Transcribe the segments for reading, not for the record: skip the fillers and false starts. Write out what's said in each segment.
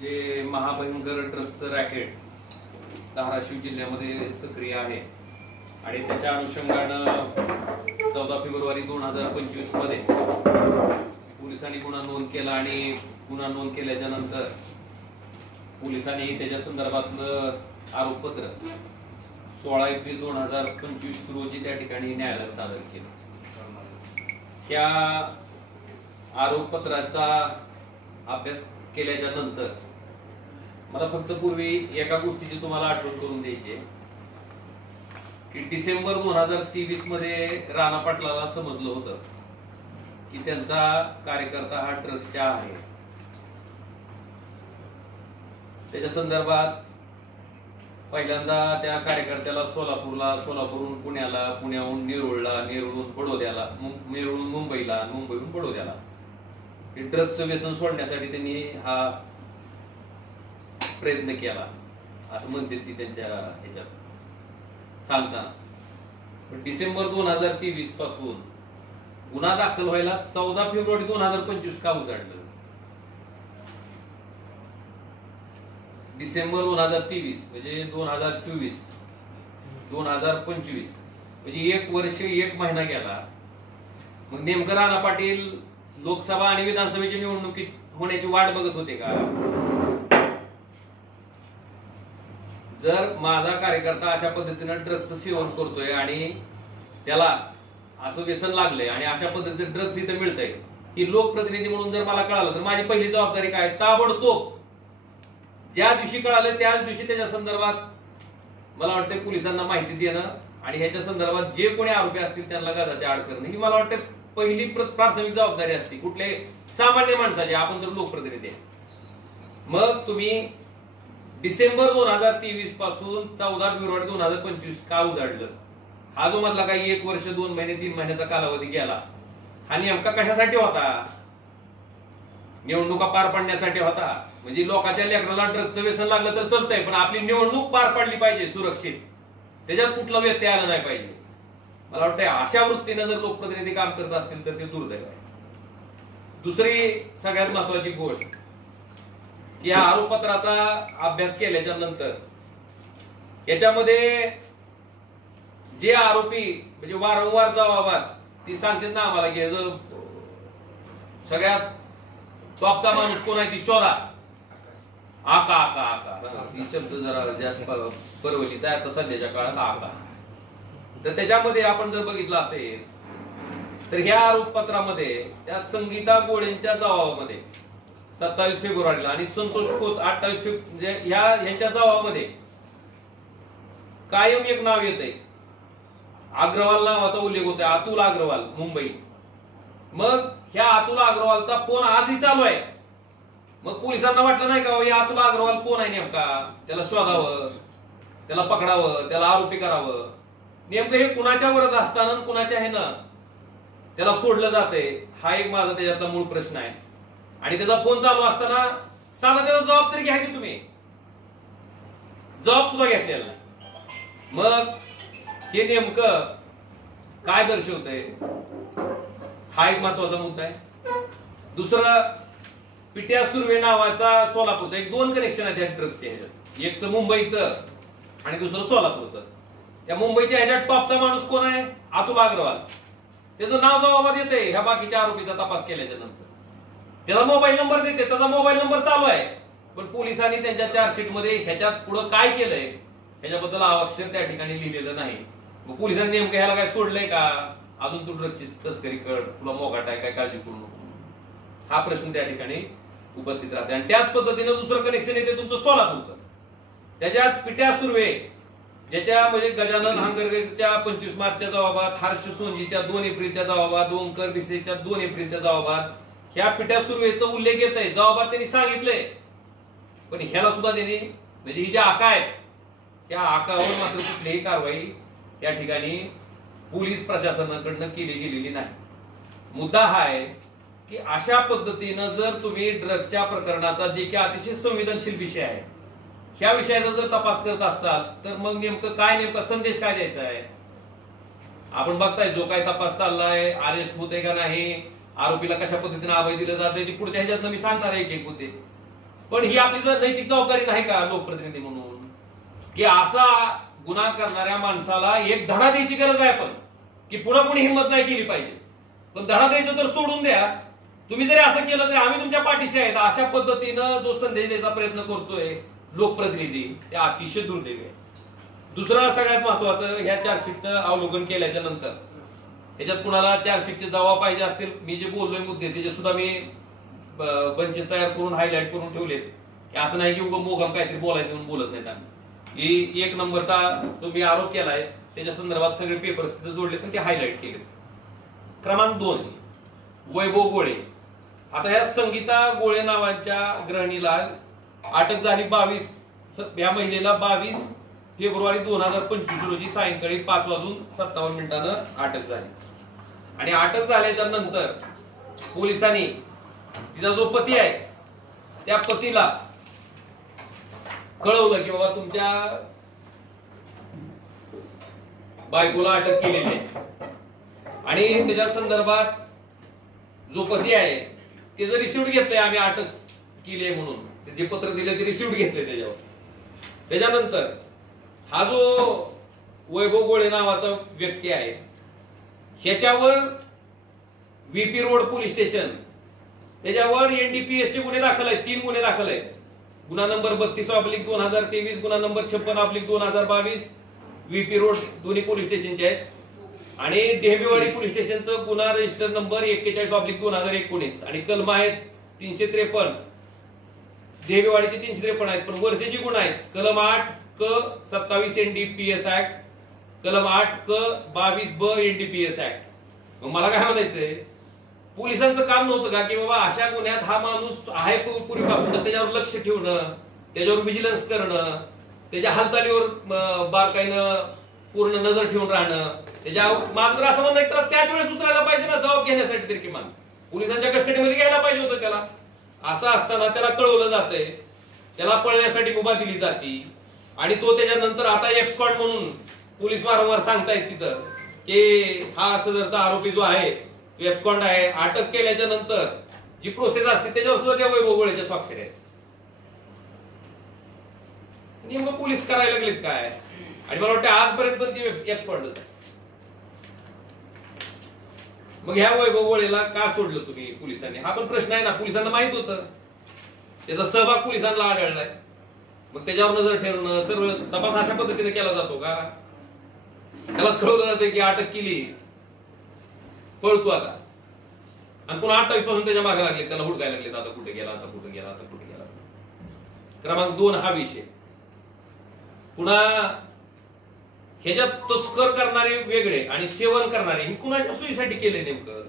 जे महाभयंकर ड्रग्सचं रॅकेट धाराशिव जिल्ह्यामध्ये सक्रिय आहे आणि त्याच्या अनुषंगानं 14 फेब्रुवारी 2025 मध्ये पोलिसांनी गुन्हा नोंद केला आणि गुन्हा नोंद केल्याच्या नंतर पोलिसांनी त्याच्या संदर्भातलं आरोपपत्र 16 एप्रिल 2025 रोजी त्या ठिकाणी न्यायालयात सादर केलं. त्या आरोपपत्राचा अभ्यास केल्याच्या नंतर मला फक्त पूर्वी एका गोष्टीची तुम्हाला आठवण करून द्यायची आहे की डिसेंबर 2023 मध्ये राणा पाटलाला समजलं होतं की त्यांचा कार्यकर्ता हा ड्रग्सच्या आहे. त्याच्या संदर्भात पहिल्यांदा त्या कार्यकर्त्याला सोलापूरला, सोलापूरहून पुण्याला, पुण्याहून नेरुळला, नेरुळहून बडोद्याला, नेरुळहून मुंबईला, मुंबईहून बडोद्याला ड्रग्सचं व्यसन सोडण्यासाठी त्यांनी हा प्रयत्न केला असं म्हणते ती त्यांच्या ह्याच्यात सांगताना. पण डिसेंबर 2023 पासून गुन्हा दाखल व्हायला 14 फेब्रुवारी 2025 का उजाडलं? डिसेंबर 2023 म्हणजे 2024 2025 म्हणजे 1 वर्ष 1 महिना गेला. मग नेमकं राणा पाटील लोकसभा आणि विधानसभेच्या निवडणुकीत होण्याची वाट बघत होते का? जर माझा कार्यकर्ता अशा पद्धतीनं ड्रग्सचं सेवन करतोय आणि त्याला असं व्यसन लागलंय आणि अशा पद्धतीचं ड्रग्स इथं मिळतंय की लोकप्रतिनिधी म्हणून जर मला कळालं तर माझी पहिली जबाबदारी काय? ताबडतोब ज्या दिवशी कळालं त्याच दिवशी त्याच्या संदर्भात मला वाटतं पोलिसांना माहिती देणं आणि ह्याच्या संदर्भात जे कोणी आरोपी असतील त्यांना गजाच्या आड करणं ही मला वाटतं पहिली प्राथमिक जबाबदारी असते कुठले सामान्य माणसाची. आपण तर लोकप्रतिनिधी आहे. मग तुम्ही डिसेंबर 2023 पासून 14 फेब्रुवारी 2025 का उजाडलं? हा जो मधला काही 1 वर्ष 2 महिने 3 महिन्याचा कालावधी गेला हा नेमका कशासाठी होता? निवडणुका पार पाडण्यासाठी होता. म्हणजे लोकांच्या लेकराला ड्रग्सचं व्यसन लागलं तर चालतंय पण आपली निवडणूक पार पाडली पाहिजे सुरक्षित, त्याच्यात कुठला व्यत्यय आला नाही पाहिजे. मला वाटतं अशा वृत्तीनं जर लोकप्रतिनिधी काम करत असतील तर ते दुर्दैव आहे. दुसरी सगळ्यात महत्वाची गोष्ट की या आरोपपत्राचा अभ्यास केल्याच्या नंतर याच्यामध्ये जे आरोपी म्हणजे वारंवार जबाबात ती सांगतात ना आम्हाला की सगळ्यात टॉपचा माणूस कोण आहे ती शोधा. आका आका आका ही शब्द जरा जास्त परवलीचा आहे आता सध्याच्या काळात आका. तर त्याच्यामध्ये आपण जर बघितलं असेल तर ह्या आरोपपत्रामध्ये त्या संगीता गोळेंच्या जबाबामध्ये 27 फेब्रुवारीला आणि संतोष खोत 28 फेब्रुवारी ह्याच्या जबाबामध्ये कायम एक नाव येतंय. अग्रवाल नावाचा उल्लेख होतोय. अतुल अग्रवाल मुंबई. मग ह्या अतुल अग्रवालचा फोन आजही चालू आहे. मग पोलिसांना वाटलं नाही का या अतुल अग्रवाल कोण आहे नेमका? त्याला शोधावं, त्याला पकडावं, त्याला आरोपी करावं. नेमकं हे कुणाच्या वरच असताना कुणाच्या हे ना त्याला सोडलं जाते हा एक माझा त्याच्यातला मूळ प्रश्न आहे. आणि त्याचा फोन चालू असताना साधा त्याचा जबाब तरी घ्या की तुम्ही. जबाब सुद्धा घेतलेला नाही. मग हे नेमकं काय दर्शवतंय हा एक महत्वाचा मुद्दा आहे. दुसरं पिट्या सुर्वे नावाचा सोलापूरचा एक 2 कनेक्शन आहे त्या ड्रग्सच्या ह्याच्यात. एकचं मुंबईचं आणि दुसरं सोलापूरचं. त्या मुंबईच्या ह्याच्यात टॉपचा माणूस कोण आहे? अतुल अग्रवाल. त्याचं नाव जबाबात येते ह्या बाकीच्या आरोपीचा तपास केल्याच्या नंतर. त्याचा मोबाईल नंबर देते, त्याचा मोबाईल नंबर चालू आहे. पण पोलिसांनी त्यांच्या चार्जशीट मध्ये ह्याच्यात पुढे काय केलंय ह्याच्याबद्दल अक्षर त्या ठिकाणी लिहिलेलं नाही. मग पोलिसांनी नेमकं ह्याला काय सोडलंय का? अजून तू ड्रग्सची तस्करी कर, तुला मोगाट आहे काय, काळजी करू नको हा प्रश्न त्या ठिकाणी उपस्थित राहते. आणि त्याच पद्धतीनं दुसरं कनेक्शन येते तुमचं सोलापूरचं. त्याच्यात पिट्या सुर्वे ज्याच्या म्हणजे गजानन हांगरकरच्या 25 मार्चच्या जबाबात, हर्ष सोनजीच्या 2 एप्रिलच्या जबाबात, ओंकर भिसेच्या 2 एप्रिलच्या जबाबात ह्या पिट्या सुर्वेचा उल्लेख येत आहे. जबाबात त्यांनी सांगितलंय. पण ह्याला सुद्धा त्यांनी म्हणजे ही जी आका आहे त्या आकावर मात्र कुठलीही कारवाई या ठिकाणी पोलीस प्रशासनाकडनं केली गेलेली नाही. मुद्दा हा आहे की अशा पद्धतीनं जर तुम्ही ड्रग्सच्या प्रकरणाचा जे की अतिशय संवेदनशील विषय आहे ह्या विषयाचा जर तपास करत असाल तर मग नेमका संदेश काय द्यायचा आहे? आपण बघताय जो काय तपास चाललाय, अरेस्ट होते का नाही, आरोपीला कशा पद्धतीने अभय दिलं जाते पुढच्या ह्याच्यात मी सांगणार आहे एक मुद्दे. पण ही आपली नैतिक जबाबदारी नाही का लोकप्रतिनिधी म्हणून, की असा गुन्हा करणाऱ्या माणसाला एक धडा द्यायची गरज आहे, पण की पुढे कोणी हिंमत नाही केली पाहिजे. पण धडा द्यायचं तर सोडून द्या, तुम्ही जरी असं केलं तरी आम्ही तुमच्या पाठीशी आहेत, अशा पद्धतीनं जो संदेश द्यायचा प्रयत्न करतोय लोकप्रतिनिधी, ते अतिशय दुर्दैवी आहे. दुसरं सगळ्यात महत्वाचं, ह्या चार्जशीटचं अवलोकन केल्याच्या नंतर ह्याच्यात कुणाला चार्जशीटचे जबाब पाहिजे असतील, मी जे बोललोय मुद्दे त्याचे सुद्धा मी बंचेस तयार करून हायलाइट करून ठेवलेत, की असं नाही की उगं मोगम काहीतरी बोलायचं म्हणून बोलत नाहीत आम्ही. ही 1 नंबरचा जो मी आरोप केलाय त्याच्या संदर्भात सगळे पेपर्स तिथे जोडले तर ते हायलाइट केले. क्रमांक 2, वैभव गोळे. आता या संगीता गोळे नावाच्या गृहिणीला अटक झाली 22 या महिन्याला 22 फेब्रुवारी 2025 रोजी सायंकाळी 5:57 अटक झाली. आणि अटक झाल्याच्या नंतर पोलिसांनी तिचा जो पती आहे त्या पतीला कळवलं की बाबा तुमच्या बायकोला अटक केलेली आहे, आणि त्याच्या संदर्भात जो पती आहे त्याचं रिसिव्ह घेतलंय, आम्ही अटक केली आहे म्हणून जे पत्र दिले ते रिसिव्ह घेतले त्याच्यावर. त्याच्यानंतर हा जो वैभव गोळे नावाचा व्यक्ती आहे ह्याच्यावर व्हीपी रोड पोलीस स्टेशन त्याच्यावर एनडीपीएस चे गुन्हे दाखल आहेत, 3 गुन्हे दाखल आहेत. गुन्हा नंबर 32/2023, गुन्हा नंबर 56/2022 व्हीपी रोड दोन्ही पोलीस स्टेशनचे आहेत. आणि डेहबेवाडी पोलीस स्टेशनचं गुन्हा रजिस्टर नंबर 41/2019 आणि कलम आहेत 353. डेहबेवाडीचे 353 आहेत, पण वरचे जे गुन्हा आहेत कलम 8(क)27 एनडीपीएस ऍक्ट, कलम 8(क)22(ब) एनडीपीएस ऍक्ट. मग मला काय म्हणायचंय, पोलिसांचं काम नव्हतं का की बाबा अशा गुन्ह्यात हा माणूस आहे पूर्वीपासून तर त्याच्यावर लक्ष ठेवणं, त्याच्यावर व्हिजिलन्स करणं, त्याच्या हालचालीवर बारकाईनं पूर्ण नजर ठेवून राहणं. त्याच्या माझं जर असं म्हणणं आहे तर त्याच वेळेस उचलायला पाहिजे ना, जबाब घेण्यासाठी तरी किमान पोलिसांच्या कस्टडीमध्ये घ्यायला पाहिजे होतं त्याला. असं असताना त्याला कळवलं जातंय, त्याला पळण्यासाठी मुभा दिली जाते, आणि तो त्याच्यानंतर आता एब्स्कॉन्ड म्हणून पोलीस वारंवार सांगतायत तिथं की हा सदरचा आरोपी जो आहे एब्स्कॉन्ड आहे. अटक केल्याच्या नंतर जी प्रोसेस असते त्याच्यावर सुद्धा त्या वैभव गोळेच्या स्वाक्षरी आहेत. नेमकं पोलीस करायला लागलेत काय, आणि मला वाटतं आजपर्यंत पण ती एब्स्कॉन्डच आहे. मग ह्या वैभव गोळेला का सोडलं तुम्ही पोलिसांनी, हा पण प्रश्न आहे ना. पोलिसांना माहित होतं, त्याचा सहभाग पोलिसांना आढळलाय, मग त्याच्यावर नजर ठेवणं, सर्व तपास अशा पद्धतीने केला जातो का? त्यालाच कळवलं जातं की अटक केली, पळतो आता, आणि पुन्हा 28 पासून त्याच्या मागे लागले, त्याला हुडकायला लागले, आता कुठे गेला, आता कुठे गेला, आता कुठे गेला. क्रमांक 2 हा विषय. पुन्हा ह्याच्यात तस्कर करणारे वेगळे आणि सेवन करणारे हे कुणाच्या सोयीसाठी केले नेमकं,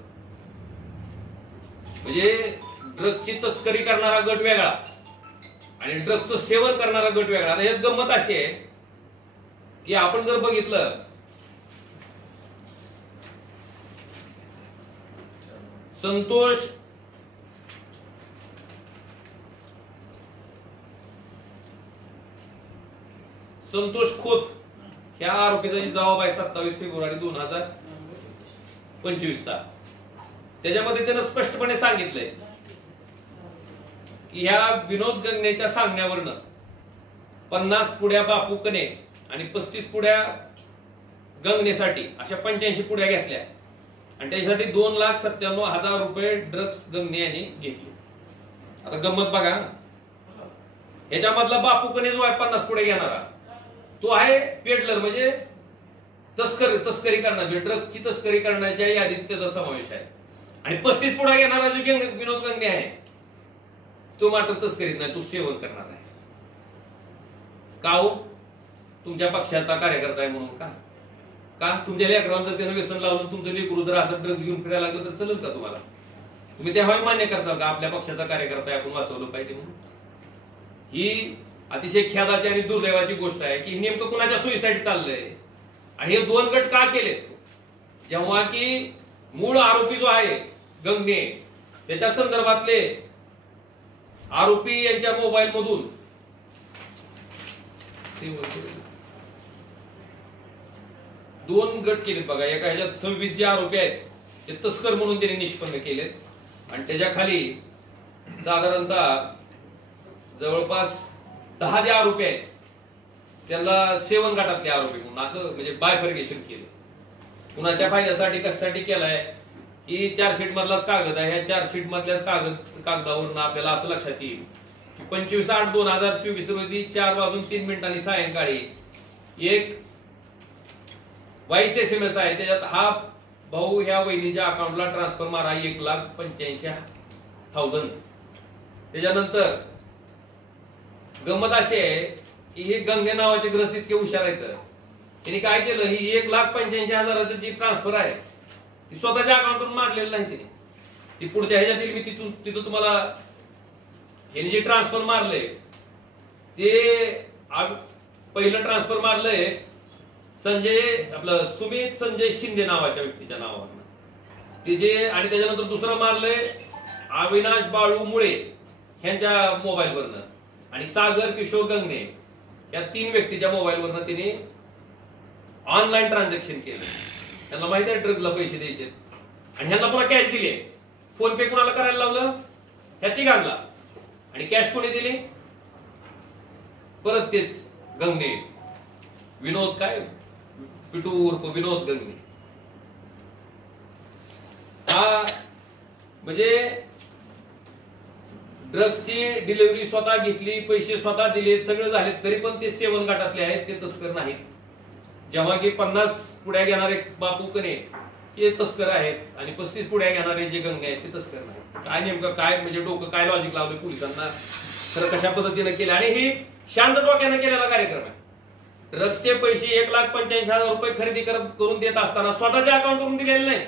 म्हणजे ड्रगची तस्करी करणारा गट वेगळा आणि ड्रगचं सेवन करणारा गट वेगळा. आता यात गंमत अशी आहे की आपण जर बघितलं संतोष खोत ह्या आरोपीचा जी जबाब आहे 27 फेब्रुवारी 2025 त्याच्यामध्ये त्यानं स्पष्टपणे सांगितलंय की ह्या विनोद गंगनेच्या सांगण्यावरनं 50 पुड्या बापू कने आणि 35 पुड्या गंगनेसाठी अशा 85 पुड्या घेतल्या, आणि त्याच्यासाठी 2,97,000 रुपये ड्रग्स गंगने यांनी घेतले. आता गंमत बघा, ह्याच्यामधला बापू कने जो आहे 50 पुड्या घेणारा तो आहे पेडलर, म्हणजे तस्करी करणारा, ड्रग्सची तस्करी करण्याच्या यादीत त्याचा समावेश आहे. आणि 35 पुढा घेणारा जो विनोद गंगने आहे तो मात्र तस्करीत नाही, तो सेवन करणार आहे. का हो? तुमच्या पक्षाचा कार्यकर्ता आहे म्हणून का? तुमच्या लेकरांना जर त्यानं व्यसन लावलं, तुमचं लेकरू जर असं ड्रग्स घेऊन फिरायला लागलं तर चालेल का तुम्हाला? तुम्ही तेव्हा मान्य करताल का आपल्या पक्षाचा कार्यकर्ता आहे, आपण वाचवलं पाहिजे म्हणून? ही अतिशय खेदाची आणि दुर्दैवाची गोष्ट आहे की नेमकं कुणाच्या सोयीसाठी चाललंय. आणि हे 2 गट का केलेत, जेव्हा की मूळ आरोपी जो आहे गंगने त्याच्या संदर्भातले आरोपी यांच्या मोबाईल मधून 2 गट केलेत बघा. एका ह्याच्यात 26 जे आरोपी आहेत ते तस्कर म्हणून त्यांनी निष्पन्न केलेत, आणि त्याच्या खाली साधारणतः जवळपास 10 जे आरोपी आहेत त्यांना सेवन गटातले आरोपी म्हणून असं म्हणजे बायफर्गेशन केलं. कुणाच्या फायद्यासाठी कशासाठी केलाय ही चार्जशीट मधलाच कागद आहे. ह्या चार्जशीट मधल्याच कागदावरून आपल्याला असं लक्षात येईल की 25/8/2024 रोजी 4:03 सायंकाळी एक व्हॉइस SMS आहे. त्याच्यात हा भाऊ ह्या वहिनीच्या अकाउंटला ट्रान्सफर मारा 1,85,000. त्याच्यानंतर गंमत अशी आहे की हे गंगे नावाचे ग्रस्त इतके हुशार आहेत. त्यांनी काय केलं, ही 1,85,000 जी ट्रान्सफर आहे ती स्वतःच्या अकाउंटवरून मारलेली नाही तिने. ती पुढच्या ह्याच्यातील मी तिथं तुम्हाला यांनी जे ट्रान्सफर मारलंय ते पहिलं ट्रान्सफर मारलंय सुमित संजय शिंदे नावाच्या व्यक्तीच्या नावावर ते जे, आणि त्याच्यानंतर दुसरं मारलंय अविनाश बाळू मुळे ह्यांच्या मोबाईलवरनं, आणि सागर किशोर गंगणे या 3 व्यक्तीच्या मोबाईलवरनं तिने ऑनलाईन ट्रान्झॅक्शन केलं. त्यांना माहिती आहे ड्रगला पैसे द्यायचे आणि ह्यांना पुन्हा कॅश दिली. फोन पे कुणाला करायला लावलं, ह्या तिघांना, आणि कॅश कोणी दिली, परत तेच गंगणे, विनोद काय पिटू उर्फ विनोद गंगणे. हा म्हणजे ड्रग्सची डिलिव्हरी स्वतः घेतली, पैसे स्वतः दिले, सगळं झाले, तरी पण ते सेवन गटातले आहेत, ते तस्कर नाहीत. जेव्हा की 50 पुड्या घेणारे बापू कने हे तस्कर आहेत आणि 35 पुड्या घेणारे जे गंगे आहेत ते तस्कर नाहीत. काय नेमकं काय म्हणजे डोकं काय लॉजिक लावले पोलिसांना, खरं कशा पद्धतीने केलं. आणि ही शांत डोक्यानं केलेला कार्यक्रम आहे. ड्रग्सचे पैसे 1,85,000 रुपये खरेदी करून देत असताना स्वतःच्या अकाउंटवरून दिलेले नाही.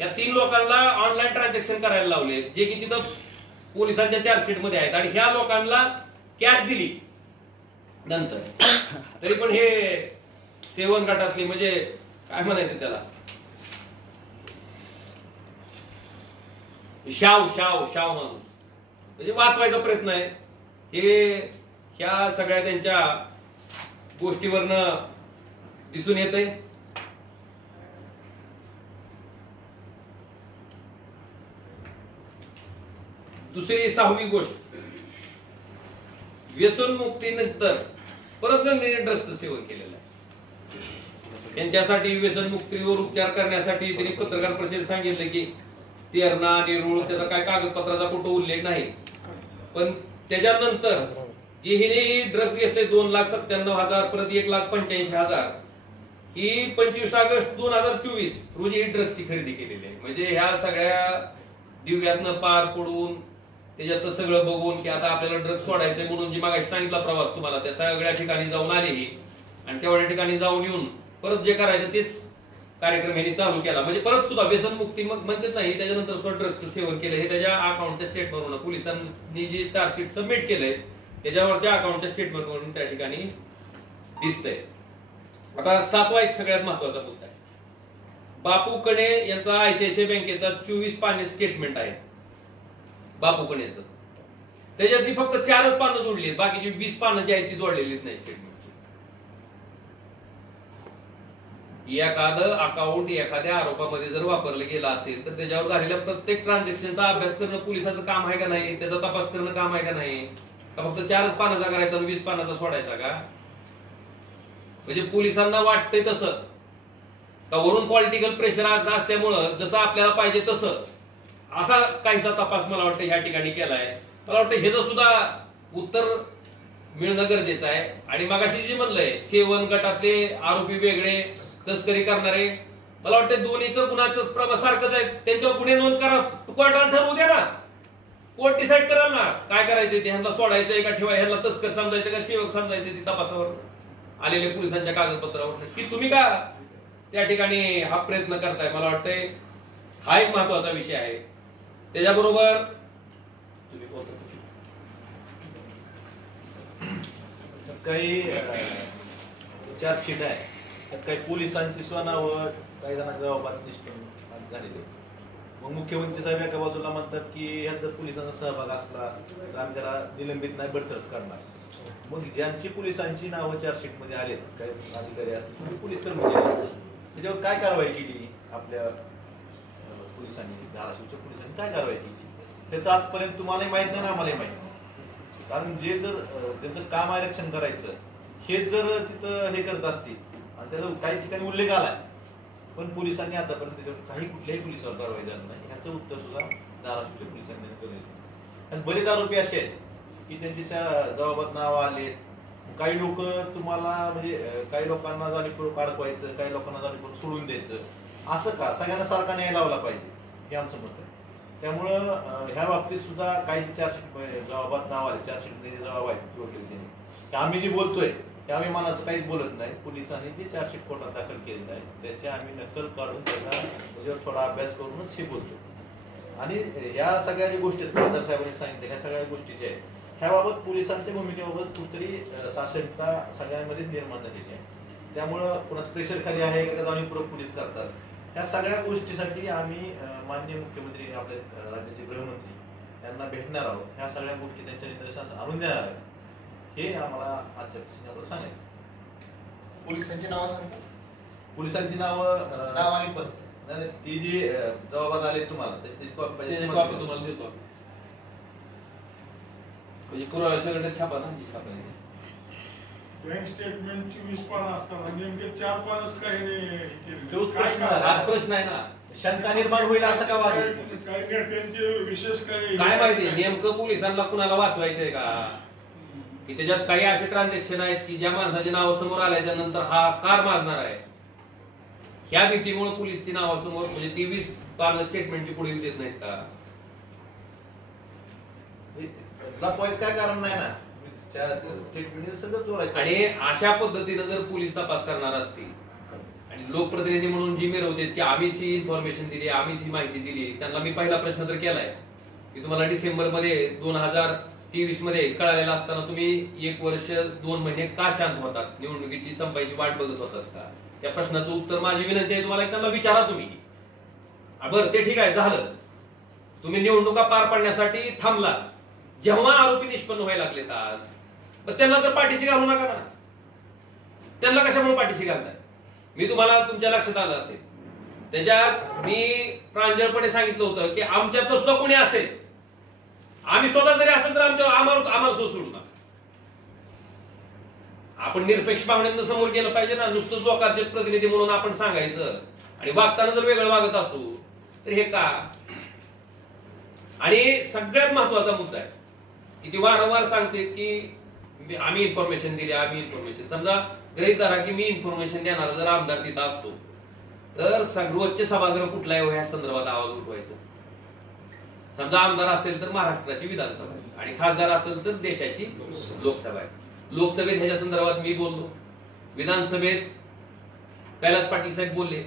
या 3 लोकांना ऑनलाईन ट्रान्झॅक्शन करायला लावले, जे की तिथं पोलिसांच्या चार्जशीट मध्ये आहेत, आणि ह्या लोकांना कॅश दिली नंतर. तरी पण हे सेवन गटातली म्हणजे काय म्हणायचं त्याला, शाव माणूस म्हणजे वाचवायचा प्रयत्न आहे. हे ह्या सगळ्या त्यांच्या गोष्टीवरनं दिसून येत आहे. दुसरी 6वी गोष्ट, व्यसनमुक्तीनंतर परत गंगेने ड्रग्सचं सेवन केलेलं आहे. त्यांच्यासाठी व्यसनमुक्तीवर उपचार करण्यासाठी त्यांनी पत्रकार परिषदेत सांगितलं की तेरणा निरूळ त्याचा काय कागदपत्राचा कुठं उल्लेख नाही, पण त्याच्यानंतर जे हिने ड्रग्स घेतले 2,97,000 परत 1,85,000 ही 25 ऑगस्ट 2024 रोजी ही ड्रग्सची खरेदी केलेली आहे. म्हणजे ह्या सगळ्या दिव्यातनं पार पडून त्याच्यात सगळं बघून की आता आपल्याला ड्रग्स सोडायचंय म्हणून जी मागाशी सांगितला प्रवास तुम्हाला, त्या सगळ्या ठिकाणी जाऊन आलेही आणि तेवढ्या ठिकाणी जाऊन येऊन परत जे करायचं तेच कार्यक्रम यांनी चालू केला. म्हणजे परत सुद्धा व्यसनमुक्ती मग म्हणतात नाही, त्याच्यानंतर सुद्धा ड्रग्सचं सेवन केलं हे त्याच्या अकाउंटच्या स्टेटमेंटवरून पोलिसांनी जे चार्जशीट सबमिट केलंय त्याच्यावरच्या अकाउंटच्या स्टेटमेंटवरून त्या ठिकाणी दिसतंय. आता 7वा एक सगळ्यात महत्वाचा मुद्दा आहे. बापू कणे यांचा ICICI बँकेचा 24 पाने स्टेटमेंट आहे बापू कणेचं. त्याच्यातली फक्त 4च पानं जोडली आहेत, बाकीची 20 पानं जी आहेत ती जोडलेली नाही स्टेटमेंटची. एखादं अकाउंट एखाद्या आरोपामध्ये जर वापरलं गेलं असेल तर त्याच्यावर झालेल्या प्रत्येक ट्रान्झॅक्शनचा अभ्यास करणं पोलिसाचं काम आहे का नाही, त्याचा तपास करणं काम आहे का नाही, का फक्त 4च पानाचा करायचा आणि 20 पानाचा सोडायचा का? म्हणजे पोलिसांना वाटतंय तसं का वरून पॉलिटिकल प्रेशर असल्यामुळं जसं आपल्याला पाहिजे तसं असा काहीसा तपास मला वाटतं ह्या ठिकाणी केलाय. मला वाटतं ह्याचं सुद्धा उत्तर मिळणं गरजेचं आहे. आणि मगाशी जे म्हणलंय सेवन गटातले आरोपी वेगळे, तस्करी करणारे, मला वाटतं दोन्हीचं कुणाचं प्रभाव सारखंच आहे. त्यांच्यावर गुन्हे नोंद करा, कोर्टाला ठरवू द्या ना, कोर्ट डिसाईड कराल ना काय करायचंय ते, ह्यांना सोडायचंय का ठेवाय, ह्यांना तस्कर समजायचं का सेवक समजायचं ते तपासावर आलेले पोलिसांच्या कागदपत्रावर. ही तुम्ही का त्या ठिकाणी हा प्रयत्न करताय? मला वाटतंय हा एक महत्वाचा विषय आहे. त्याच्याबरोबर तुम्ही काही चार्जशीट आहे, काही पोलिसांची स्वनावर काही जणांच्या जबाबात निष्ठून झालेले. मग मुख्यमंत्री साहेब एका बाजूला म्हणतात की ह्यात जर पोलिसांचा सहभाग असला तर आम्ही त्याला निलंबित नाही बडतर्फ करणार. मग ज्यांची पोलिसांची नावं चार्जशीट मध्ये आलेत, काही अधिकारी असतील, पोलीस कर्मचारी असतील, त्याच्यावर काय कारवाई केली आपल्या पोलिसांनी, धाराशिवच्या पोलिसांनी काय कारवाई केली त्याचं आजपर्यंत तुम्हालाही माहित नाही ना आम्हालाही माहित नाही. कारण जे जर त्यांचं काम आरक्षण करायचं हेच जर तिथं हे करत असतील आणि त्याचा काही ठिकाणी उल्लेख आलाय पण पोलिसांनी आतापर्यंत त्याच्यावर काही कुठल्याही पोलिसावर कारवाई झाली नाही ह्याचं उत्तर सुद्धा धाराशिवच्या पोलिसांनी करायचं. आणि बरेच आरोपी असे आहेत की त्यांच्या जबाबात नाव आले. काही लोक तुम्हाला म्हणजे काही लोकांना जाणीवपूर्वक अडकवायचं, काही लोकांना जाणीवपूर्वक सोडून द्यायचं, असं का सगळ्यांना सारखा न्याय लावला पाहिजे हे आमचं मत आहे. त्यामुळं ह्या बाबतीत सुद्धा काही चार्जशीट जबाबात नाव आले, चार्जशीट जबाब आहेत वकिलांनी की आम्ही जे बोलतोय ते आम्ही मनाचं काहीच बोलत नाही. पोलिसांनी जे चार्जशीट कोर्टात दाखल केलेलं आहे त्याचे आम्ही नकल काढून त्याचा त्याच्यावर थोडा अभ्यास करूनच हे बोलतो. आणि ह्या सगळ्या ज्या गोष्टी आहेत खासदार साहेबांनी सांगितल्या ह्या सगळ्या गोष्टी ज्या आहेत ह्याबाबत पोलिसांच्या भूमिकेबाबत कुठेतरी साशंकता सगळ्यांमध्येच निर्माण झालेली आहे. त्यामुळं कुणाच प्रेशर खाली आहे का जाणीवपूर्वक पोलीस करतात ह्या सगळ्या गोष्टीसाठी आम्ही माननीय मुख्यमंत्री आपले राज्याचे गृहमंत्री यांना भेटणार आहोत. ह्या सगळ्या गोष्टी त्यांच्या निदर्शनास आणून देणार आहेत हे आम्हाला आजच्या प्रसंगावर सांगायचं. पोलिसांची नावं सांगता? पोलिसांची नावं नाव आणि पद नाही ती जी जबाबात आले तुम्हाला त्याची कॉपी पाहिजे तुम्हाला देतो म्हणजे पुरावा सगळं छापा ना जी छापायची बँक स्टेटमेंटची 20 पानं असताना नेमके 4 पानच तोच प्रश्न काय झाला. हाच प्रश्न आहे ना. शंका निर्माण होईल असं का वाटेल त्यांचे विशेष काय काय माहिती नेमकं पोलिसांना कुणाला वाचवायचंय का की त्याच्यात काही असे ट्रान्झॅक्शन आहेत की ज्या माणसाचे नाव समोर आल्याच्या नंतर हा कार मारणार आहे ह्या भीतीमुळे पोलीस ती नावासमोर म्हणजे ती 20 पानं स्टेटमेंटची पुढे येऊ देत नाहीत का? लपवायचं काय कारण नाही ना स्टेटमेंट सगळं जोडायचं. आणि अशा पद्धतीने जर पोलीस तपास करणार असतील आणि लोकप्रतिनिधी म्हणून जी मिरवते की आम्हीच ही इन्फॉर्मेशन दिली आम्हीच ही माहिती दिली त्यांना मी पहिला प्रश्न तर केलाय की तुम्हाला डिसेंबर मध्ये 2023 मध्ये कळालेलं असताना तुम्ही 1 वर्ष 2 महिने का शांत होतात निवडणुकीची संपायची वाट बघत होतात का? या प्रश्नाचं उत्तर माझी विनंती आहे तुम्हाला त्यांना विचारा तुम्ही. बरं ते ठीक आहे झालं तुम्ही निवडणुका पार पाडण्यासाठी थांबला जेव्हा आरोपी निष्पन्न व्हायला लागलेत आज पण त्यांना तर पाठीशी घालू नका ना. त्यांना कशामुळे पाठीशी घालताय मी तुम्हाला तुमच्या लक्षात आलं असेल त्याच्यात मी प्रांजळपणे सांगितलं होतं की आमच्यातलं सुद्धा कोणी असेल आम्ही स्वतः जरी असेल तर आम्हाला सोडू नका. आपण निरपेक्ष भावनेनं समोर गेलं पाहिजे ना. नुसतं लोकांचे प्रतिनिधी म्हणून आपण सांगायचं आणि वागताना जर वेगळं वागत असू तर हे का? आणि सगळ्यात महत्वाचा मुद्दा आहे की ती वारंवार सांगते की आम्ही इन्फॉर्मेशन दिली आम्ही इन्फॉर्मेशन. समजा गृहीत धरा की मी इन्फॉर्मेशन देणारा जर आमदार तिथं असतो तर सर्वोच्च सभागृह कुठला आहे ह्या संदर्भात आवाज उठवायचा. समजा आमदार असेल तर महाराष्ट्राची विधानसभा आहे आणि खासदार असेल तर देशाची लोकसभा आहे. लोकसभेत ह्याच्या संदर्भात मी बोललो विधानसभेत कैलास पाटील साहेब बोलले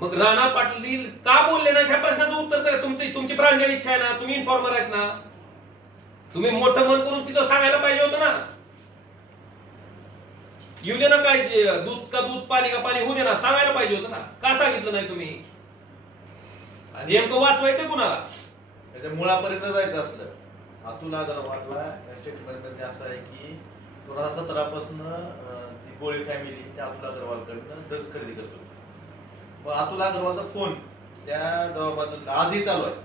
मग राणा पाटील का बोलले ना ह्या प्रश्नाचं उत्तर तर तुमची प्रांजळ इच्छा आहे ना. तुम्ही इन्फॉर्मर आहेत ना. तुम्ही मोठं मन करून तिथं सांगायला पाहिजे होतं ना. येऊ दे ना काय दूध का दूध पाणी का पाणी होऊ दे ना सांगायला पाहिजे होतं ना. का सांगितलं नाही तुम्ही? नेमकं वाचवायचं कुणाला? त्याच्या मुळापर्यंत जायचं असलं अतुल अग्रवालला स्टेटमेंटमध्ये असं आहे की 2017 पासून ती गोळी फॅमिली त्या अतुल अग्रवालकडनं ड्रग्स खरेदी करत होती. मग अतुल अग्रवालचा फोन त्या जबाबातून आजही चालू आहे.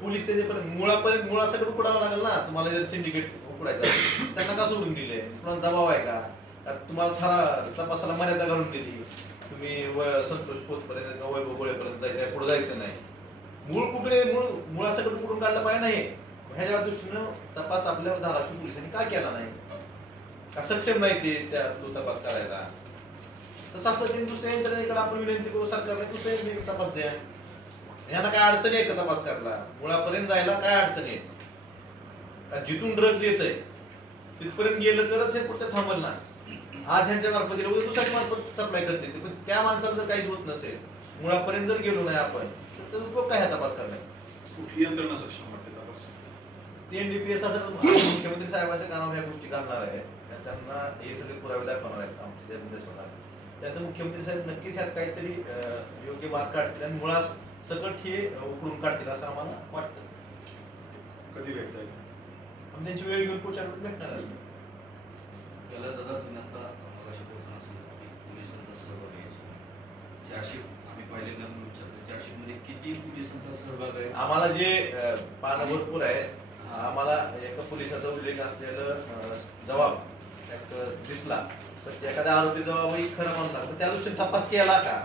पोलीस त्याच्यापर्यंत मुळासकट उकडावं लागेल ना. तुम्हाला जर सिंडिकेट उकडायचं असेल त्यांना का सोडून दिले? तुम्हाला दबाव आहे का? तुम्हाला तपासाला मर्यादा घालून दिली. तुम्ही संतोष पोतपर्यंत वैभव गोळेपर्यंत जायचं पुढे जायचं नाही. मूळ कुठे मुळासकट कुठून काढलं पाहिजे नाही. ह्याच्या दृष्टीनं तपास आपल्या धाराशिव पोलिसांनी का केला नाही? का सक्षम नाही ते त्या तपास करायला? तसं असतं दुसऱ्या यंत्रणेकडे आपण विनंती करू सरकारने दुसऱ्या तपास द्या. ह्यांना काय अडचणी आहेत का तपास करायला? मुळापर्यंत जायला काय अडचणी आहेत? जिथून ड्रग्ज येत आहे तिथपर्यंत गेलं तरच हे कुठे थांबल ना. आज ह्यांच्या मार्फत दुसऱ्या मार्फत सप्लाय करते पण त्या माणसाला जर काहीच होत नसेल मुळापर्यंत जर गेलो नाही आपण तर उपयोग काय तपास करणार? कुठली यंत्रणा सक्षम वाटते तपास? ते एनडीपीएस असं मुख्यमंत्री साहेबांच्या कानावर ह्या गोष्टी घालणार आहे. त्यांना हे सगळे पुरावे दाखवणार आहेत आमच्या निर्देशनात. त्यानंतर मुख्यमंत्री साहेब नक्कीच ह्यात काहीतरी योग्य मार्ग काढतील आणि मुळात सकट हे उकळून काढतील असं आम्हाला वाटतं. कधी भेटता येईल? आम्ही त्यांची वेळ घेऊन पुढच्या भेटणार आहे. त्याला दादा तुम्ही आता मगाशी बोलताना सांगितलं की पोलिसांचा सहभाग यायचा 400 आम्ही पहिल्यांदा विचारतो 400 मध्ये किती पोलिसांचा सहभाग आहे? आम्हाला जे पानं भरपूर आहे आम्हाला एका पोलिसाचा उल्लेख असलेलं जबाब एक दिसला तर एखाद्या आरोपी जबाबही खरं म्हणला तर त्या दिवशी तपास केला का,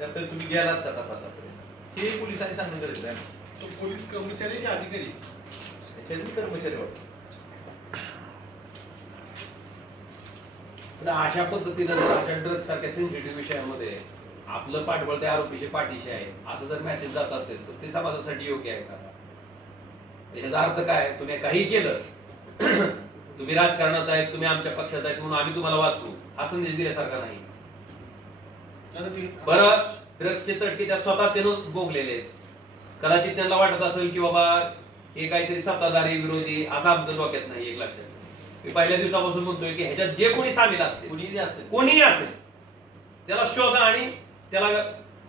तर तुम्ही गेलात का तपासापर्यंत, हे पोलिसांनी सांगणं गरजेचं आहे. तो पोलीस कर्मचारी की अधिकारी? कर्मचारी वाटतो. अशा पद्धतीनं जर अशा ड्रग्ज सारख्या सेन्सिटिव्ह विषयामध्ये आपलं पाठबळ त्या आरोपीचे पाठीशी आहे असं जर मेसेज जात असेल तर ते समाजासाठी योग्य आहे का? याचा अर्थ काय, तुम्ही काही केलं तुम्ही राजकारणात आहेत, तुम्ही आमच्या पक्षात आहेत म्हणून आम्ही तुम्हाला वाचू हा संदेश दिल्यासारखा नाही. बरं, ड्रग्सचे चटके त्या स्वतः त्यानं भोगलेले आहेत. कदाचित त्यांना वाटत असेल की बाबा हे काहीतरी सत्ताधारी विरोधी असं आमचं डोक्यात नाही. एक लक्षात, मी पहिल्या दिवसापासून म्हणतोय की ह्याच्यात जे कोणी सामील असते, कोणीही असेल त्याला शोधा आणि त्याला,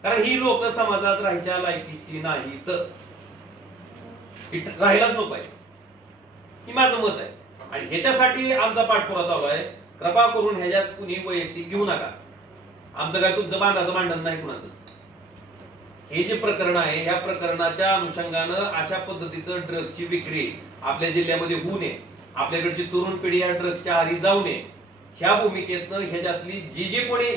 कारण ही लोक समाजात राहायच्या लायकीची नाही तर राहायलाच नको आहे, ही माझं मत आहे. आणि ह्याच्यासाठी आमचा पाठपुरावा चालू आहे. कृपा करून ह्याच्यात कुणी वैयक्तिक घेऊ नका. आमचं काय तुमचं बांधाचं भांडण नाही कुणाचंच. हे जे प्रकरण आहे ह्या प्रकरणाच्या अनुषंगानं अशा पद्धतीचं ड्रग्सची विक्री आपल्या जिल्ह्यामध्ये होऊ नये, आपल्याकडची तरुण पिढी या ड्रग्सच्या आहारी जाऊ नये, ह्या भूमिकेतनं ह्याच्यातली जी कोणी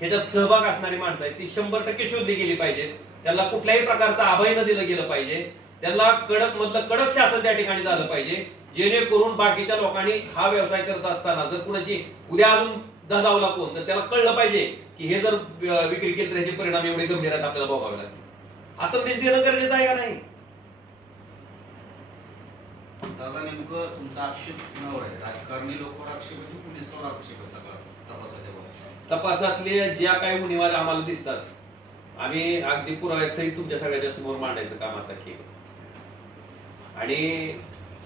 ह्याच्यात सहभाग असणारी माणसं आहेत ती 100% शोधली गेली पाहिजे. त्यांना कुठल्याही प्रकारचं अभय न दिलं गेलं पाहिजे. त्यांना कडक मधलं कडक शासन त्या ठिकाणी झालं पाहिजे, जेणेकरून बाकीच्या लोकांनी हा व्यवसाय करत असताना जर कुणाची उद्या अजून धजावला कोण तर त्याला कळलं पाहिजे की हे जर विक्री केली तर ह्याचे परिणाम एवढे गंभीर आहेत, आपल्याला भोगावे लागतील. असं संदेश देणं गरजेचं आहे का नाही? दादा नेमकं तुमचा आक्षेप कुणावर आहे? राजकारणी लोकांवर आक्षेप आहे की पोलिसांवर आक्षेप आहे? तपासाच्या बाबतीत तपासातले ज्या काही उणिवा आम्हाला दिसतात आम्ही अगदी पुराव्यासहित तुमच्या सगळ्याच्या समोर मांडायचं काम आता केलं. आणि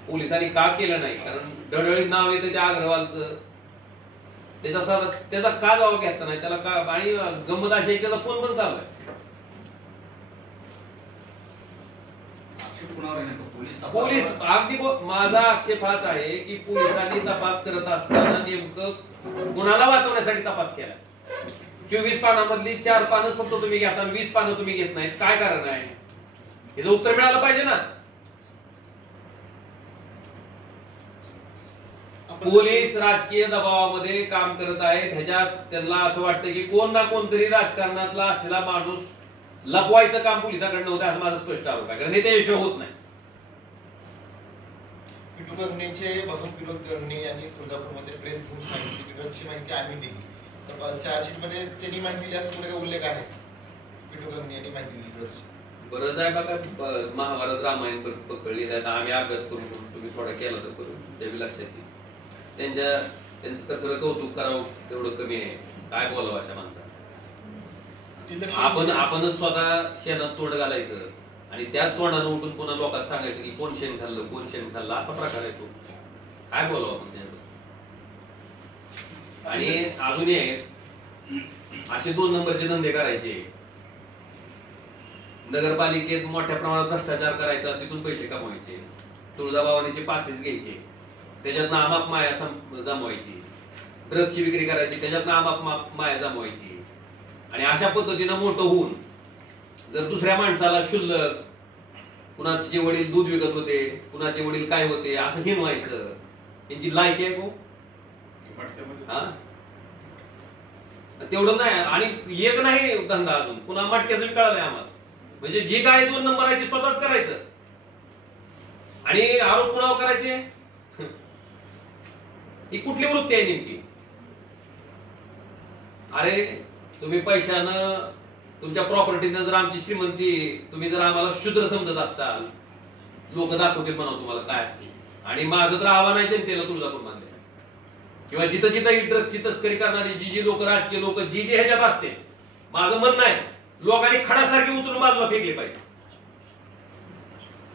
पोलिसांनी का केलं नाही, कारण डळडळीत नाव येतं त्या अग्रवालचं, त्याचा का जबाब घेतला नाही त्याला का? आणि गंमत अशी त्याचा फोन पण चाललाय. आक्षेप कुणावर आहे? पोलीस अगदी माझा आक्षेप हाच आहे की पोलिसांनी तपास करत असताना नेमकं कुणाला वाचवण्यासाठी तपास केला. 24 पानामधली 4 पानं फक्त तुम्ही घेता, 20 पानं तुम्ही घेत नाहीत, काय कारण आहे? याचं उत्तर मिळालं पाहिजे ना. पोलीस राजकीय दबावामध्ये काम करत आहेत. ह्याच्यात त्यांना असं वाटतं की कोण ना कोणतरी राजकारणातला असलेला माणूस लपवायचं काम पोलिसांकडनं होतं, असं माझं स्पष्ट आरोप आहे. कारण ते यश होत नाही. पिटू गंगणेचे भाऊ विरोध करणे यांनी तुळजापूरमध्ये प्रेस घेऊन सांगितली की ड्रग्सची माहिती आम्ही दिली. तर चार्जशीट मध्ये त्यांनी माहिती दिली असं कुठे उल्लेख आहे? पिटू गंगणे यांनी माहिती दिली ड्रग्सची. बरंच आहे बघा, महाभारत रामायण पकडली आम्ही अभ्यास करून तुम्ही थोडा केला तर करून ते लक्षात येईल. त्यांचं तर खरं कौतुक करावं तेवढं कमी आहे. काय बोलावं अशा माणसाला? आपणच स्वतः शेणात तोंड घालायचं आणि त्याच तोंडानं उठून पुन्हा लोकांना सांगायचं की कोण शेण खाल्लं कोण शेण खाल्लं, असा प्रकार आहे तो. काय बोलावं आपण त्याच्याबद्दल? आणि अजूनही आहे असे 2 नंबरचे धंदे करायचे. नगरपालिकेत मोठ्या प्रमाणात भ्रष्टाचार करायचा, तिथून पैसे कमवायचे, तुळजाभवानीचे पासेस घ्यायचे, त्याच्यातनं आमाप माया जमवायची, ड्रग्सची विक्री करायची, त्याच्यातनं आमाप माया जमवायची. आणि अशा पद्धतीनं मोठं होऊन जर दुसऱ्या माणसाला शुल्लक, कुणाचे वडील दूध विकत होते, कुणाचे वडील काय होते असं हिनवायचं, यांची लायकी आहे को? हा, तेवढं नाही. आणि एक नाही धंदा अजून पुन्हा मटक्याचं कळालंय आम्हाला. म्हणजे जी काय 2 नंबर आहे ती स्वतःच करायचं आणि आरोप कुणावर करायचे. ही कुठली वृत्ती आहे नेमकी? अरे तुम्ही पैशानं तुमच्या प्रॉपर्टीनं जर आमची श्रीमंती, तुम्ही जर आम्हाला शुद्र समजत असाल, लोक दाखवतील म्हणा तुम्हाला काय असते. आणि माझं तर आव्हान आहे जनतेला तुळजापूर मध्ये किंवा जिथं जिथं ही ड्रग्सची तस्करी करणारी जी लोक, राजकीय लोक जी ह्याच्यात असते, माझं म्हणणं आहे लोकांनी खडासारखी उचलून बाजूला फेकली पाहिजे.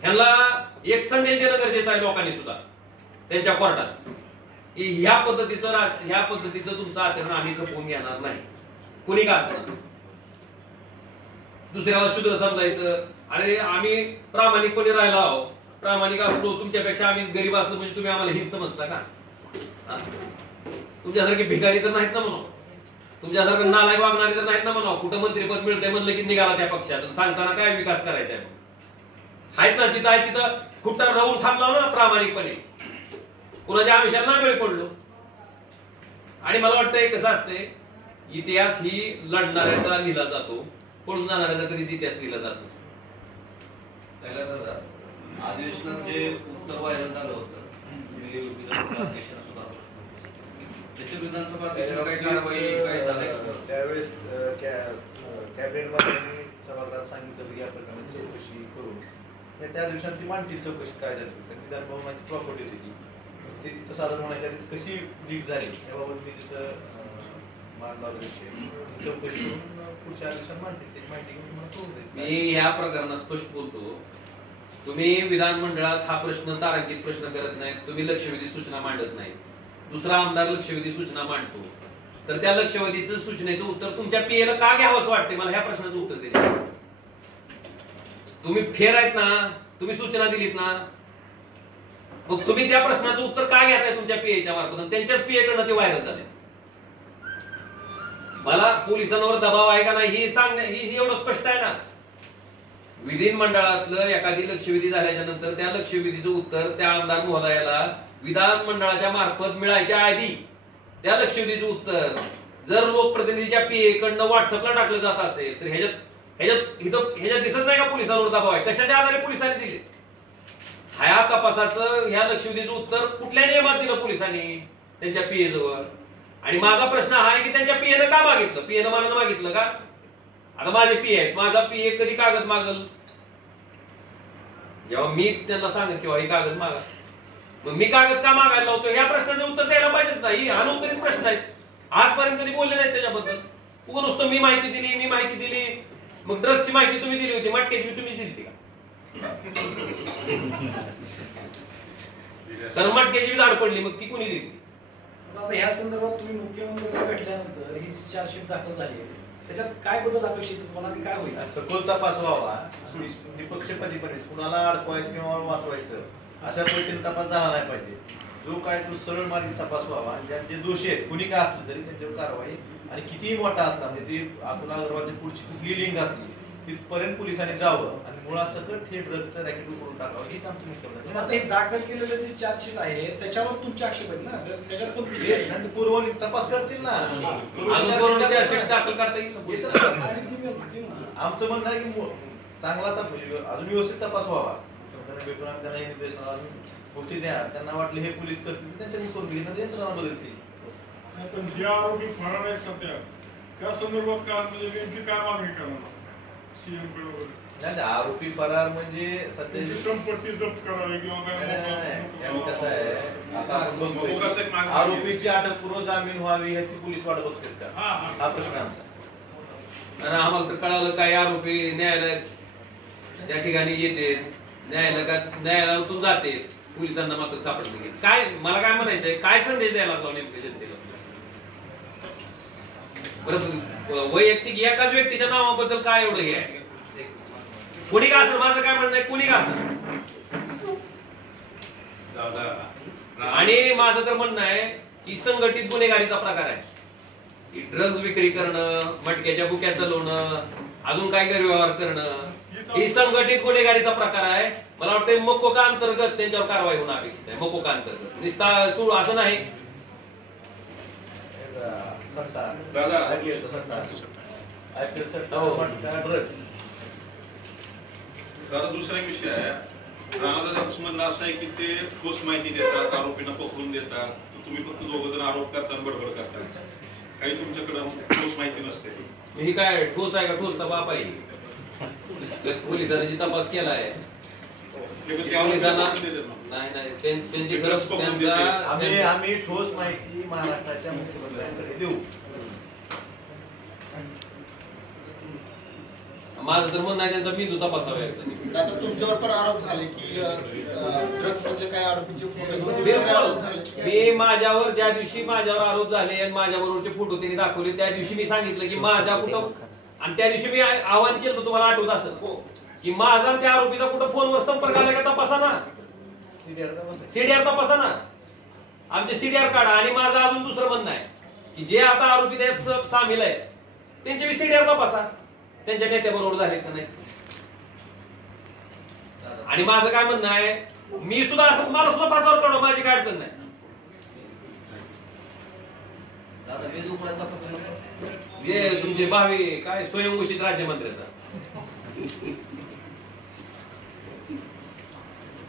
ह्याला एक संदेश देणं गरजेचं आहे लोकांनी सुद्धा त्यांच्या कोर्टात. ह्या पद्धतीचं तुमचं आचरण आम्ही खपवून घेणार नाही, कोणी का असणार. दुसऱ्याला शुद्र समजायचं आणि आम्ही प्रामाणिकपणे राहिलो आहोत, प्रामाणिक असलो, तुमच्यापेक्षा आम्ही गरीब असलो म्हणजे तुम्ही आम्हाला हित समजता का? तुमच्यासारखी भिकारी तर नाहीत ना म्हणून, तुमच्यासारखं नालायक वागणारे तर नाहीत ना म्हणून. कुठं मंत्रिपद मिळतंय म्हणलं की निघाला त्या पक्षात, सांगताना काय विकास करायचा आहे. आहेत ना जिथं आहे तिथं खुट्टा राहून थांबला ना प्रामाणिकपणे, कुणाच्या आयुष्याला नाही बळी पडलो. आणि मला वाटतंय कसं असतंय, इतिहास ही लढणाऱ्याचा लिहिला जातो, पळून जाणाऱ्याचा कधीच इतिहास लिहिला जात नसतो. पहिला दादा अधिवेशनात जे उत्तर व्हायरल झालं होतं, विधानसभा अध्यक्षांना सुद्धा त्याच्या विधानसभा अध्यक्षांना काही कारवाई काय झाली? त्यावेळेस कॅबिनेट मंत्र्यांनी सभागृहात सांगितलं की या प्रकरणाची चौकशी करून त्या दिवसात ती मांडतील चौकशी काय झाली. विधान भवनाची प्रॉपर्टी होती ती तिथं साधारण होण्याच्या आधीच कशी लीक झाली याबाबत मी तिथं मांडणार चौकशी करून पुढच्या दिवसात मांडतील त्याची माहिती घेऊन मला कळून देईल. मी ह्या प्रकरणात स्पष्ट बोलतो, तुम्ही विधानमंडळात हा प्रश्न तारांकित प्रश्न करत नाही, तुम्ही लक्षवेधी सूचना मांडत नाही, दुसरा आमदार लक्षवेधी सूचना मांडतो, तर त्या लक्षवेधीचं सूचनेचं उत्तर तुमच्या पीएला का घ्यावं असं वाटते मला ह्या प्रश्नाचं उत्तर द्यायचं. तुम्ही फेर आहेत ना, तुम्ही सूचना दिलीत ना, मग तुम्ही त्या प्रश्नाचं उत्तर का घेताय तुमच्या पीएच्या मार्फत, त्यांच्याच पीएकडनं ते व्हायरल झाले. मला पोलिसांवर दबाव आहे का नाही ही सांगणे ही एवढं स्पष्ट आहे ना. विधिमंडळातलं एखादी लक्षवेधी झाल्याच्या नंतर त्या लक्षवेधीचं उत्तर त्या आमदार महोदयाला विधानमंडळाच्या मार्फत मिळायच्या आधी त्या लक्षवेधीचं उत्तर जर लोकप्रतिनिधीच्या पीए कडनं व्हॉट्सअपला टाकलं जात असेल तर ह्याच्यात दिसत नाही का पोलिसांवर दबाव आहे. कशाच्या आधारे पोलिसांनी दिले? ह्या तपासाचं ह्या लक्षवेधीचं उत्तर कुठल्या नियमात दिलं पोलिसांनी त्यांच्या पीए जवळ? आणि माझा प्रश्न हा आहे की त्यांच्या पीएनं का मागितलं? पीएनं मला मागितलं का? आता माझे पीए आहेत, माझा पीए कधी कागद मागल जेव्हा मी त्यांना सांगेन किंवा ही कागद मागा, मग मी कागद का मागायला लावतो ह्या प्रश्नाचं उत्तर द्यायला पाहिजेत ना. ही अनुत्तरित प्रश्न आहेत, आजपर्यंत कधी बोलले नाहीत त्याच्याबद्दल. तू नुसतं मी माहिती दिली, मग ड्रग्सची माहिती तुम्ही दिली होती, मटक्याची तुम्ही दिली का? तर मटक्याची झाड पडली मग ती कुणी दिली? आता या संदर्भात तुम्ही मुख्यमंत्र्यांना भेटल्यानंतर ही जी चार्जशीट दाखल झाली आहे त्याच्यात काय बदल अपेक्षित तुम्हाला आणि काय होईल? सखोल तपास व्हावा, निपक्षपातीपणे कुणाला अडकवायचं किंवा वाचवायचं अशा पद्धतीने तपास झाला नाही पाहिजे. जो काय तो सरळ मार्गी तपास व्हावा, जे दोषी आहेत कुणी काय असलं तरी त्यांच्यावर कारवाई, आणि कितीही मोठा असला म्हणजे ती अतुल अग्रवालची पुढची कुठली लिंक असली तिथपर्यंत पोलिसांनी जावं आणि मुळासकट हे ड्रग्सचं रॅकेट करून टाकावं हीच आमची मुख्य. आता हे दाखल केलेलं जे चार्जशीट आहे त्याच्यावर तुमचे आक्षेप आहेत ना, त्याच्यात पण पूर्व तपास करतील ना. दाखल करता येईल. आमचं म्हणणं आहे की चांगला अजून व्यवस्थित तपास व्हावा. भेटून आम्ही त्यांना हे निर्देश गोष्टी द्या, त्यांना वाटलं हे पोलीस करतील त्यांच्या करून घेणार यंत्रणा बदलतील. पण जे आरोपी फरार आहे सध्या त्या संदर्भात काय म्हणजे नेमकी काय मागणी करणार सीएम कडे वगैरे? आरोपी फरार म्हणजे सध्या संपत्ती जप्त करावी किंवा कसं आहे आता आपण बघतोय आरोपीची अटकपूर्व जामीन व्हावी ह्याची पोलीस वाट बघतात का, हा प्रश्न आमचा. आणि आम्हाला तर कळालं काय आरोपी न्यायालयात त्या ठिकाणी येते, न्यायालयातून जाते, पोलिसांना मात्र सापडले गेले. काय मला काय म्हणायचंय, काय संदेश द्यायला लागला नेमकं जनतेला? बरं वैयक्तिक एकाच व्यक्तीच्या नावाबद्दल काय एवढं हे आहे? कुणी का असेल, माझं काय म्हणणं आहे, कुणी का असेल. आणि माझं तर म्हणणं आहे की संघटित गुन्हेगारीचा प्रकार आहे. ड्रग्ज विक्री करणं, मटक्याच्या बुक्या चालवणं, अजून काय गैरव्यवहार करणं, ही संघटित गुन्हेगारीचा प्रकार आहे. मला वाटतं मकोका अंतर्गत त्यांच्यावर कारवाई होणं अपेक्षित आहे. मकोका अंतर्गत निस्ता सुरू असं नाही. दादा दुसरा एक विषय आहे, राणादादाचं म्हणणं असं आहे की ते ठोस माहिती देतात, आरोपींना पकडून देतात, तुम्ही फक्त दोघं जण आरोप करता बडबड करतात, काही तुमच्याकडे ठोस माहिती नसते. ही काय ठोस आहे का? ठोसचा बाप आहे. पोलिसांनी जी तपास केला आहे त्यांची खरंच आम्ही ठोस माहिती महाराष्ट्राच्या मुख्यमंत्र्यांकडे देऊ. माझं तर म्हणणं आहे त्यांचा मेंदू तपासावा. आता तुमच्यावर पण आरोप झाले की ड्रग्स मधले काही आरोपींचे फोटो बिलकुल. मी माझ्यावर ज्या दिवशी माझ्यावर आरोप झाले आणि माझ्याबरोबरचे फोटो त्यांनी दाखवले त्या दिवशी मी सांगितलं की माझ्या कुठं, आणि त्या दिवशी मी आवाहन केलं तुम्हाला आठवत असेल की माझा त्या आरोपीचा कुठं फोनवर संपर्क आला का तपासा ना, सीडीआर तपासा ना, आमचे सीडीआर काढा. आणि माझं अजून दुसरं म्हणणं आहे की जे आता आरोपी त्यात सामील आहे त्यांचे सीडीआर तपासा, त्यांच्या नेत्याबरोबर झाले का नाही. आणि माझं काय म्हणणं आहे, मी सुद्धा असं मला सुद्धा फासावर चढव, माझी काय अडचण नाही. दादा वेद उघडायचा तपास हे तुमचे भावी काय स्वयंघोषित राज्यमंत्र्याचा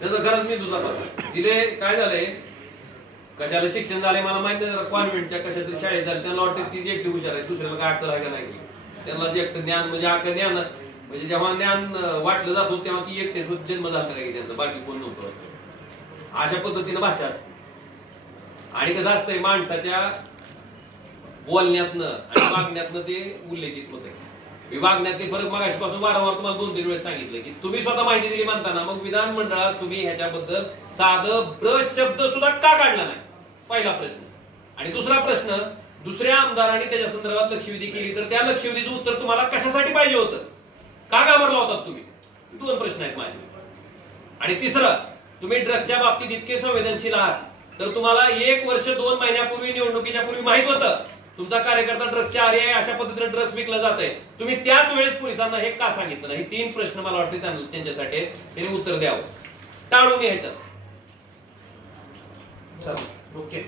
त्याचा खरंच मी तुझा तपास तिथे काय झालंय, कशाला शिक्षण झालंय मला माहिती नाही, कॉन्व्हेंटच्या कशा तरी शाळेत झाली, त्यांना वाटतं ती एकटी हुशार आहे, दुसऱ्याला काय अडचण आहे का नाही. त्यांना जे एकटं ज्ञान म्हणजे अख्खं ज्ञान म्हणजे जेव्हा ज्ञान वाटलं जातो तेव्हा ती एकटे जन्म झाला काय त्यांचा, बाकी कोण नव्हतं. अशा पद्धतीनं भाषा असते. आणि कसं असतंय, माणसाच्या बोलण्यातनं आणि वागण्यातनं ते उल्लेखित होत आहे. विभागण्यातले फरक मगाशीपासून वारंवार तुम्हाला 2-3 वेळेस सांगितलं की तुम्ही स्वतः माहिती दिली म्हणताना मग विधानमंडळात तुम्ही ह्याच्याबद्दल साधं ब्रश शब्द सुद्धा का काढला नाही, पहिला प्रश्न. आणि दुसरा प्रश्न, दुसऱ्या आमदारांनी त्याच्या संदर्भात लक्षवेधी केली तर त्या लक्षवेधीचं उत्तर तुम्हाला कशासाठी पाहिजे होतं, का घाबरला होता तुम्ही, 2 प्रश्न आहेत माझे. आणि तिसरं, तुम्ही ड्रग्सच्या बाबतीत इतके संवेदनशील आहात तर तुम्हाला 1 वर्ष 2 महिन्यापूर्वी निवडणुकीच्या पूर्वी माहित होतं तुमचा कार्यकर्ता ड्रग्सच्या आरी आहे, अशा पद्धतीने ड्रग्स विकलं जात आहे, तुम्ही त्याच वेळेस पोलिसांना हे का सांगितलं नाही. 3 प्रश्न मला वाटते त्यांच्यासाठी त्यांनी उत्तर द्यावं, टाळून यायचं. चला ओके.